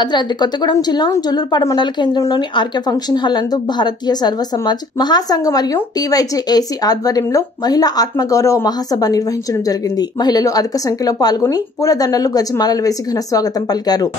భద్రాద్రి కొత్తగూడెం జిల్లా జుల్లూరుపాడు మండల కేంద్రంలోని ఆర్కే ఫంక్షన్ హాల్ నందు భారతీయ సర్వ సమాజ్ మహాసంఘ మరియు టీవైజేఏసీ ఆధ్వర్యంలో మహిళా ఆత్మగౌరవ మహాసభ నిర్వహించడం జరిగింది. మహిళలు అధిక సంఖ్యలో పాల్గొని పూలదండలు గజమాలలు వేసి ఘన స్వాగతం పలికారు.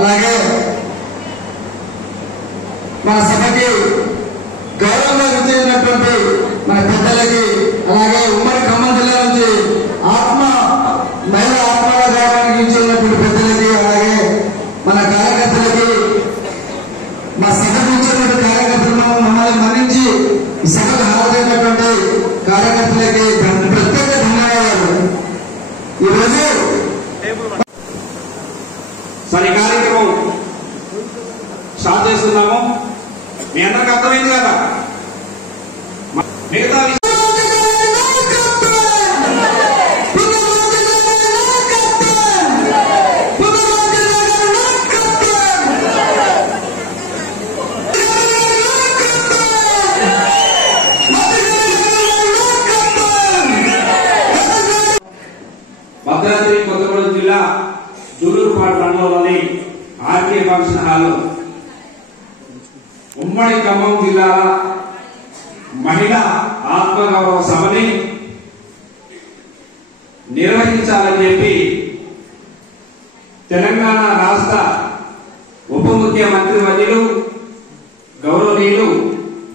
అలాగే మన సభకి గౌరవంగా విచ్చేసినటువంటి మన పెద్దలకి, అలాగే ఉమ్మడి ఖమ్మం జిల్లా నుంచి మహిళా ఆత్మల గౌరవానికి ఇచ్చినటువంటి పెద్దలకి, అలాగే మన కార్యకర్తలకి, మా సభకు ఇచ్చినటువంటి కార్యకర్తలను మమ్మల్ని మన్నించి ఈ సభకు హాజరైనటువంటి కార్యకర్తలకి ప్రత్యేక ధన్యవాదాలు. ఈరోజు సరే కార్యక్రమం స్టార్ట్ చేస్తున్నాము. మీ అందరికి అర్థమైంది కదా? మిగతా భద్రాద్రి కొత్తగూడెం జిల్లా జుల్లూరుపాడు మండలంలోని ఆర్కే ఫంక్షన్ హాల్ ఉమ్మడి ఖమ్మం జిల్లాల మహిళా ఆత్మగౌరవ సభని నిర్వహించాలని చెప్పి తెలంగాణ రాష్ట్ర ఉప ముఖ్యమంత్రి వర్యులు గౌరవనీయులు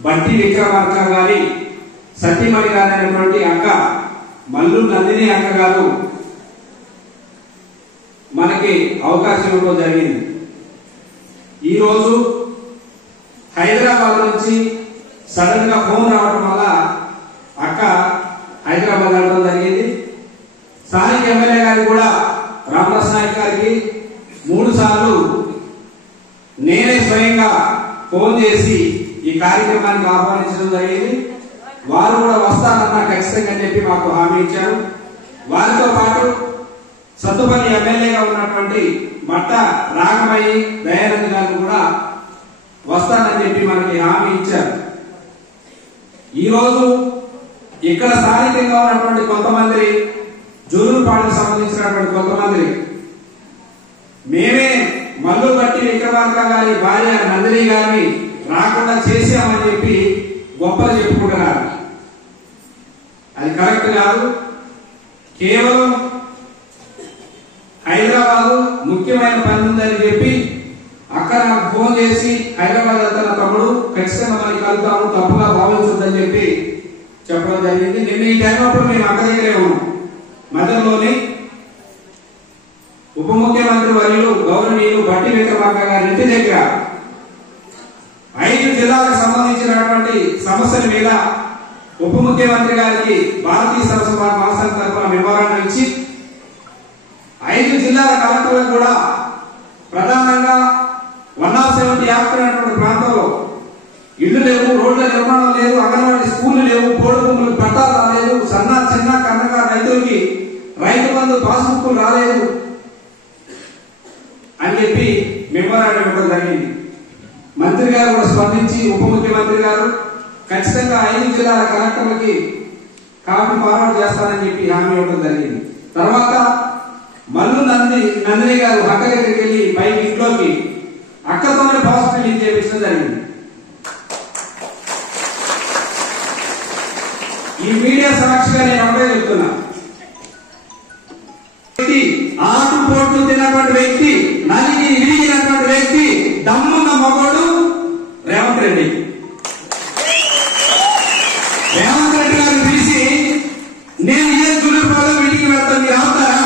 బట్టి విక్రమార్క గారి సతీమణి గారైనటువంటి అక్క మల్లు నందిని అక్క గారు మనకి అవకాశం ఇవ్వడం జరిగింది. ఈరోజు హైదరాబాద్ నుంచి సడన్ గా ఫోన్ రావడం వల్ల అక్క హైదరాబాద్ వెళ్ళడం జరిగింది. స్థానిక ఎమ్మెల్యే గారికి కూడా రామదాస్ నాయక్ గారికి 3 సార్లు నేనే స్వయంగా ఫోన్ చేసి ఈ కార్యక్రమానికి ఆహ్వానించడం జరిగింది. వారు కూడా వస్తారన్న ఖచ్చితంగా చెప్పి మాకు హామీ ఇచ్చారు. వారితో పాటు సత్తుపల్లి ఎమ్మెల్యేగా ఉన్నటువంటి మట్ట రాగమయ్యి దయానంద్ గారు కూడా వస్తానని చెప్పి మనకి హామీ ఇచ్చారు. ఈరోజు ఇక్కడ స్థానికంగా ఉన్నటువంటి కొంతమంది జుల్లూరుపాడుకు సంబంధించినటువంటి కొంతమంది మేమే మల్లు బట్టి విక్రమార్క గారి భార్య నందిని గారిని రాకుండా చేశామని చెప్పి గొప్పలు చెప్పుకుంటున్నారు. అది కరెక్ట్ కాదు. కేవలం హైదరాబాద్ ముఖ్యమైన పని ఉందని చెప్పి అక్కడ నాకు ఫోన్ చేసి హైదరాబాద్ వెళ్తున్న తమ్ముడు ఖచ్చితంగా మనకి కలుద్దాము, తప్పుగా భావించొద్దని చెప్పి చెప్పడం జరిగింది. నిన్న ఈ టైం అప్పుడు మేము అక్క దగ్గరే ఉన్నాం. మధ్యలోని ఉప ముఖ్యమంత్రి వర్యులు గౌరవనీయులు బట్టి విక్రమార్క గారి ఇంటి దగ్గర 5 జిల్లాలకు సంబంధించినటువంటి సమస్యల మీద ఉప ముఖ్యమంత్రి గారికి భారతీయ సర్వ సమాజ్ మహాసంఘ తరఫున మెమోరాండం ఇచ్చి 5 జిల్లాల కలెక్టర్లకు కూడా ప్రధానంగా 170 యాక్టర్ అనేటువంటి ప్రాంతంలో ఇళ్లు లేవు, రోడ్ల నిర్మాణం లేదు, అంగన్వాడీ స్కూళ్లు లేవు, పోడు భూములకు పట్టాలు రాలేదు, చిన్న కన్నకారు రైతులకి రైతు బంధు పాస్బుక్లు రాలేదు అని చెప్పి మెమోరాండం ఇవ్వడం జరిగింది. మంత్రి గారు కూడా స్పందించి ఉప ముఖ్యమంత్రి గారు ఖచ్చితంగా 5 జిల్లాల కలెక్టర్లకి కాపీ ఫార్వర్డ్ చేస్తారని చెప్పి హామీ ఇవ్వడం జరిగింది. తర్వాత మల్లు నందిని గారు అక్క దగ్గరికి వెళ్ళి పైకి ఇంట్లోకి అక్కతోనే పవర్ ఫిల్లింగ్ చేయించడం జరిగింది. ఈ మీడియా సమక్షంగా నేను ఒకటే చెప్తున్నా, ఆటు పోట్లు తిన్నటువంటి వ్యక్తి నలిగి రెడ్డి. రేవంత్ రెడ్డి గారిని పిలిచి నేను ఏ జూలూరుపాడులో మీటింగ్ వెళ్తాను, మీరు ఆపుతారా?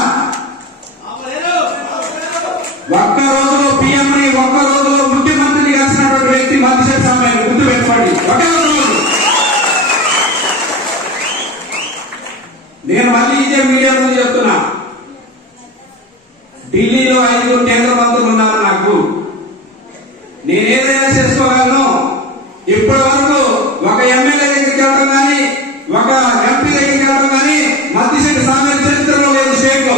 ఒక్క రోజులో పిఎంని, ఒక్క రోజులో ముఖ్యమంత్రిని కలిసినటువంటి వ్యక్తి మధ్యశేఖర స్వామి, గుర్తు పెట్టుకోండి. ఒకే రోజు. నేను మళ్ళీ ఇదే మీడియా ముందు చెప్తున్నా, ఢిల్లీలో 5 కేంద్ర మంత్రులు ఉన్నారు. నాకు నేనేదైనా చేసుకోగలను. ఇప్పటి వరకు ఒక ఎమ్మెల్యే దగ్గరికి వెళ్ళడం కానీ, ఒక ఎంపీ దగ్గరికి వెళ్ళడం కానీ మధ్యశేఖర స్వామి చరిత్రలో లేదు. స్టేట్ లో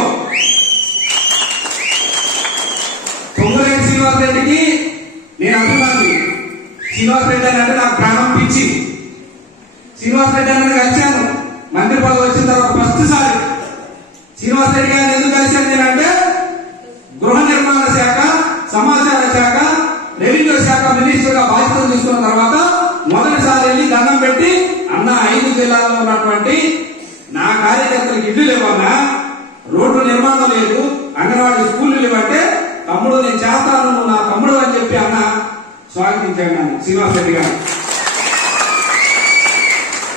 పొంగులేటి శ్రీనివాస్ రెడ్డికి నేను అభిమాని. శ్రీనివాస్ రెడ్డి అని అంటే నాకు ప్రాణం పిచ్చి. శ్రీనివాస్ రెడ్డి అని కలిశాను మంత్రి పదవి వచ్చిన తర్వాత ఫస్ట్ సారి. శ్రీనివాస్ రెడ్డి గారిని ఎందుకు కలిశాను నేనంటే, గృహ నిర్మాణ శాఖ, సమాచార శాఖ, రెవెన్యూ శాఖ మినిస్టర్ గా బాధ్యతలు తీసుకున్న తర్వాత మొదటిసారి వెళ్ళి దండం పెట్టి, అన్న 5 జిల్లాల్లో ఉన్నటువంటి నా కార్యకర్తలకు ఇల్లు లేవన్నా, రోడ్డు నిర్మాణం లేదు, అంగన్వాడీ స్కూళ్ళు లేవంటే, తమ్ముడు నేను చేస్తాను, నువ్వు నా తమ్ముడు అని చెప్పి అన్న స్వాగతించాడు నన్ను శ్రీనివాస్ రెడ్డి గారు.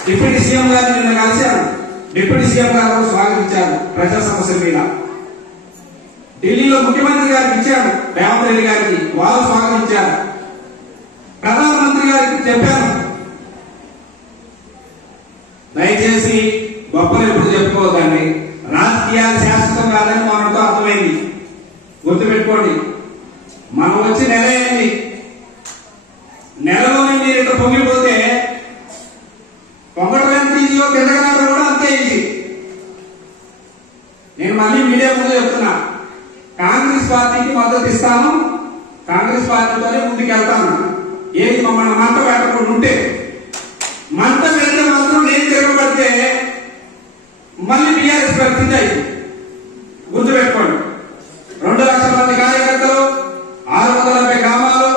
డిప్యూటీ సీఎం గారిని నిన్న కలిశారు. డిప్యూటీ సీఎం గారు స్వాగతించారు ప్రజా సమస్యల మీద. ఢిల్లీలో ముఖ్యమంత్రి గారికి ఇచ్చారు, రేవంత్ రెడ్డి గారికి, వారు స్వాగతించారు. ప్రధానమంత్రి గారికి చెప్పాను, దయచేసి గొప్పలు ఎప్పుడు చెప్పుకోవద్దండి, రాజకీయాలు శాశ్వతం కాదని మనతో అర్థమైంది. గుర్తుపెట్టుకోండి, మనం వచ్చి నెల అయింది. నెలలోనే మీరు ఇక్కడ పొంగిపోతే పొంగటం ఎంత ఈజీయో కిందకరావడం కూడా అంతే ఈజీ. నేను మళ్ళీ మీడియా ముందు చెప్తున్నా, కాంగ్రెస్ పార్టీకి మద్దతు ఇస్తాను, కాంగ్రెస్ పార్టీతోనే ముందుకెళ్తాను. ఏది మమ్మల్ని మంట పెట్టకుండా ఉంటే, మంట పెడితే మాత్రం నేను తిరగబడితే మళ్ళీ టీఆర్ఎస్ పరిస్థితి అయింది. గుర్తుపెట్టుకోండి, 2 లక్షల మంది కార్యకర్తలు, 670 గ్రామాలు,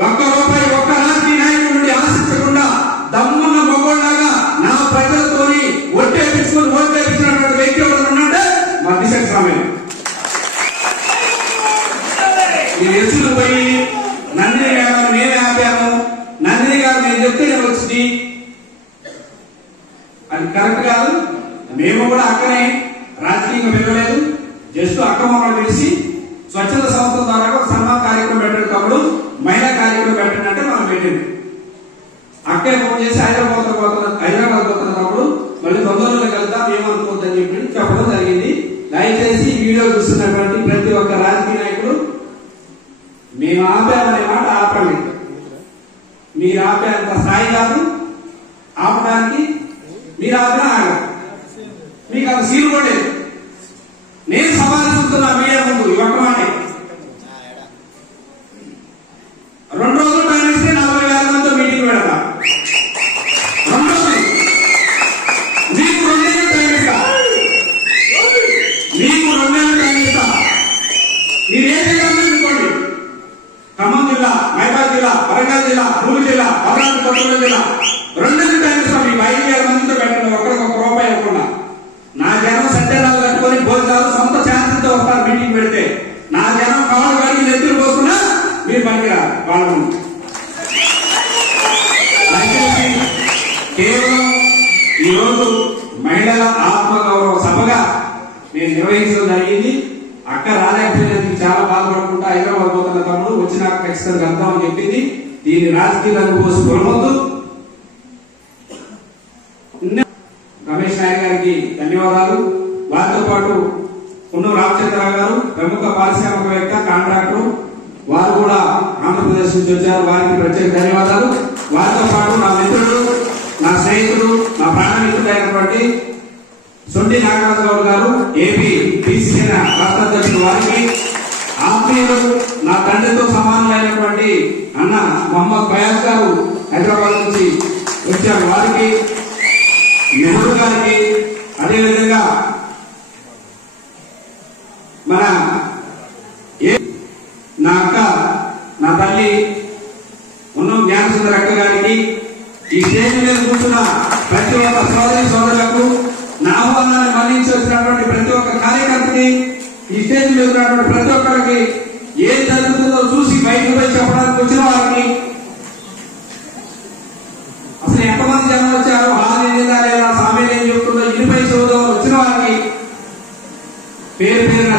₹1 ఒక్క రాజకీయ నాయకుడి నుండి ఆశించకుండా దమ్మున్న మొగోళ్ళగా నా ప్రజలతోని ఓటేపించుకుని ఓటేపించినటువంటి వ్యక్తి ఎవరు ఉన్నట్టే మధ్యశేఖర స్వామి. ఈ ఎసులు పోయి నందిని గారు నేనే ఆపాను, నందిని గారు నేను చెప్తే నేను వచ్చింది, అది కరెక్ట్ కాదు. మేము కూడా అక్కనే రాజకీయంగా వెళ్ళలేదు, జస్ట్ అక్క మమ్మల్ని పిలిచి స్వచ్ఛత సంస్థ ద్వారా ఒక సన్మాన కార్యక్రమం పెట్టాడు. తమ్ముడు మహిళా కార్యక్రమం పెట్టండి అంటే మనం పెట్టింది. అక్కే ఫోన్ చేసి హైదరాబాద్ పోతున్న తమ్ముడు మళ్ళీ తొందరలో కలుద్దాం, ఏమనుకోవద్దని చెప్పి చెప్పడం జరిగింది. దయచేసి ఈ వీడియో చూస్తున్నటువంటి ప్రతి ఒక్క రాజకీయ నాయకుడు, మేము ఆపామనే మాట ఆపండి. మీరు ఆపేంత స్థాయి కాదు, ఆపడానికి మీరు ఆపినా ఆగదు. మీకు అంత సీలు కూడా లేదు. నేను సమాధిస్తున్నా మీడియా ముందు ఈ ఒక్క మాట, 2 రోజులు టైం ఇస్తే 40,000 మందితో మీటింగ్ పెడతా. 2 రోజులు మీకు 2 నెలలు టైం ఇస్తా, మీకు 2 నెలలు టైం ఇస్తా. మీరేం చేయాలనుకోండి, ఖమ్మం జిల్లా, మహబూబాబాద్ జిల్లా, వరంగల్ జిల్లా, ములుగు జిల్లా, భద్రాద్రి కొత్తగూడెం జిల్లా 2 నెలలు టైం ఇస్తాం. మీకు 5,000 మందితో పెట్టండి, ఒక్కడికి ₹1 ఇవ్వకుండా. నా జనం సత్యాలు కట్టుకొని భోజనాలు సొంత శాంతితో వస్తారు. మీటింగ్ పెడితే నా జనం కాళ్ళు కడిగి నెత్తులు పోసుకున్నా మీరు పనికిరారు వాళ్ళ ముందు. కేవలం ఈరోజు మహిళల ఆత్మగౌరవ సభగా నేను నిర్వహించడం జరిగింది. అక్క రాలేకపోయినందుకు చాలా బాధపడుకుంటా హైదరాబాద్ పోతున్న తమ్ముడు వచ్చినాక ఖచ్చితంగా వెళ్దామని చెప్పింది. దీన్ని రాజకీయ రంగు పోసి పొలమొద్దు. రమేష్ నాయక్ గారికి ధన్యవాదాలు. వారితో పాటు పున్నం రామచంద్రరావు గారు ప్రముఖ పారిశ్రామికవేత్త, కాంట్రాక్టర్, వారు కూడా ఆంధ్రప్రదేశ్ నుంచి వచ్చారు. వారికి ప్రత్యేక ధన్యవాదాలు. వారితో పాటు నా మిత్రుడు, నా స్నేహితుడు, నా ప్రాణమిత్రుడు అయినటువంటి సొంటి నాగరాజు గౌడ్ గారు, ఏపీ బీసీ రాష్ట్ర అధ్యక్షుడు, వారికి ఆత్మీయులు, నా తండ్రితో సమానమైనటువంటి అన్న మొహమ్మద్ ఫయాజ్ గారు హైదరాబాద్ నుంచి వచ్చారు. వారికి, నెహ్రూ గారికి, అదేవిధంగా మన నా అక్క, నా తల్లి ఉన్నం జ్ఞానసుందర అక్క గారికి, ఈ స్టేజ్ మీద కూర్చున్న ప్రతి ఒక్క సోదరి సోదరులకు, నా ఆహ్వానాన్ని మన్నించి వచ్చినటువంటి ప్రతి ఒక్క కార్యకర్తకి, ఈ స్టేజ్ మీద ఉన్నటువంటి ప్రతి ఒక్కరికి, ఏం జరుగుతుందో చూసి బయటకు పోయి చెప్పడానికి వచ్చిన వారికి పేరు పేరున